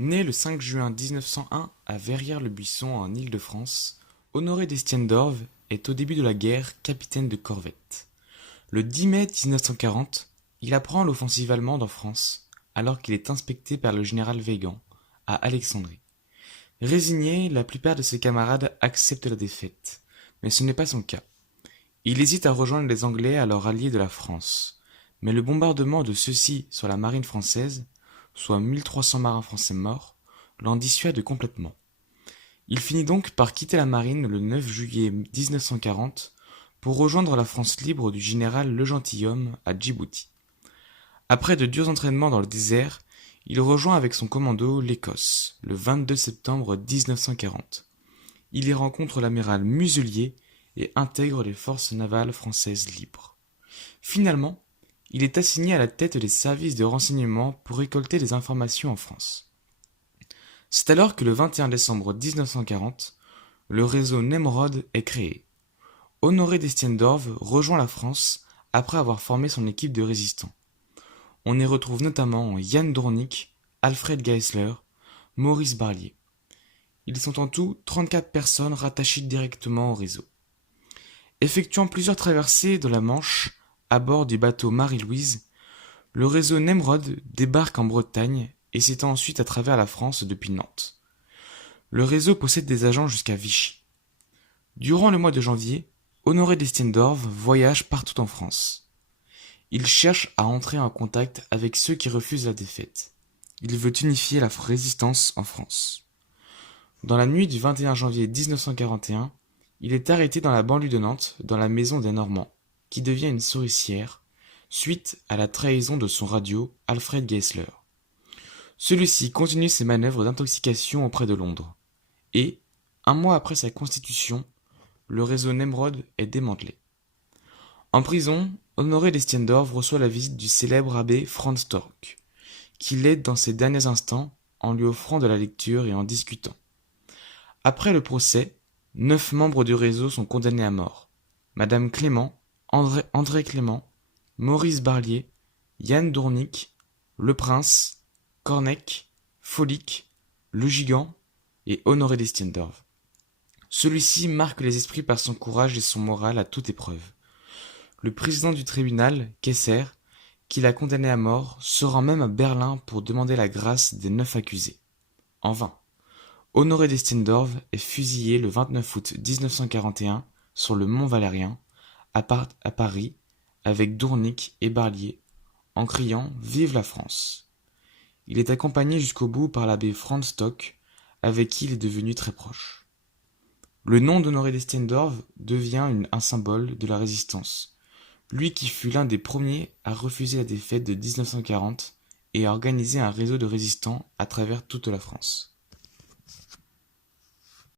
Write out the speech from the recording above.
Né le 5 juin 1901 à Verrières-le-Buisson en Île-de-France, Honoré d'Estienne-d'Orves est au début de la guerre capitaine de corvette. Le 10 mai 1940, il apprend l'offensive allemande en France, alors qu'il est inspecté par le général Weygand à Alexandrie. Résigné, la plupart de ses camarades acceptent la défaite, mais ce n'est pas son cas. Il hésite à rejoindre les Anglais alors alliés de la France, mais le bombardement de ceux-ci sur la marine française, soit 1300 marins français morts, l'en dissuade complètement. Il finit donc par quitter la marine le 9 juillet 1940 pour rejoindre la France libre du général Le Gentilhomme à Djibouti. Après de durs entraînements dans le désert, il rejoint avec son commando l'Écosse le 22 septembre 1940. Il y rencontre l'amiral Muselier et intègre les forces navales françaises libres. Finalement, il est assigné à la tête des services de renseignement pour récolter des informations en France. C'est alors que le 21 décembre 1940, le réseau Nemrod est créé. Honoré d'Estienne-d'Orves rejoint la France après avoir formé son équipe de résistants. On y retrouve notamment Yann Dournik, Alfred Geisler, Maurice Barlier. Ils sont en tout 34 personnes rattachées directement au réseau. Effectuant plusieurs traversées de la Manche à bord du bateau Marie-Louise, le réseau Nemrod débarque en Bretagne et s'étend ensuite à travers la France depuis Nantes. Le réseau possède des agents jusqu'à Vichy. Durant le mois de janvier, Honoré d'Estienne-d'Orves voyage partout en France. Il cherche à entrer en contact avec ceux qui refusent la défaite. Il veut unifier la résistance en France. Dans la nuit du 21 janvier 1941, il est arrêté dans la banlieue de Nantes, dans la maison des Normands, qui devient une souricière, suite à la trahison de son radio, Alfred Geisler. Celui-ci continue ses manœuvres d'intoxication auprès de Londres. Et, un mois après sa constitution, le réseau Nemrod est démantelé. En prison, Honoré d'Estienne-d'Orves reçoit la visite du célèbre abbé Franz Storck, qui l'aide dans ses derniers instants en lui offrant de la lecture et en discutant. Après le procès, 9 membres du réseau sont condamnés à mort. Madame Clément, André Clément, Maurice Barlier, Yann Dournik, Le Prince, Cornec, Folic, Le Gigant et Honoré d'Estienne-d'Orves. Celui-ci marque les esprits par son courage et son moral à toute épreuve. Le président du tribunal, Kessler, qui l'a condamné à mort, se rend même à Berlin pour demander la grâce des 9 accusés. En vain. Honoré d'Estienne-d'Orves est fusillé le 29 août 1941 sur le mont Valérien, à Paris, avec Dournik et Barlier, en criant « Vive la France !». Il est accompagné jusqu'au bout par l'abbé Franz Stock, avec qui il est devenu très proche. Le nom d'Honoré d'Estienne-d'Orves devient un symbole de la résistance, lui qui fut l'un des premiers à refuser la défaite de 1940 et à organiser un réseau de résistants à travers toute la France.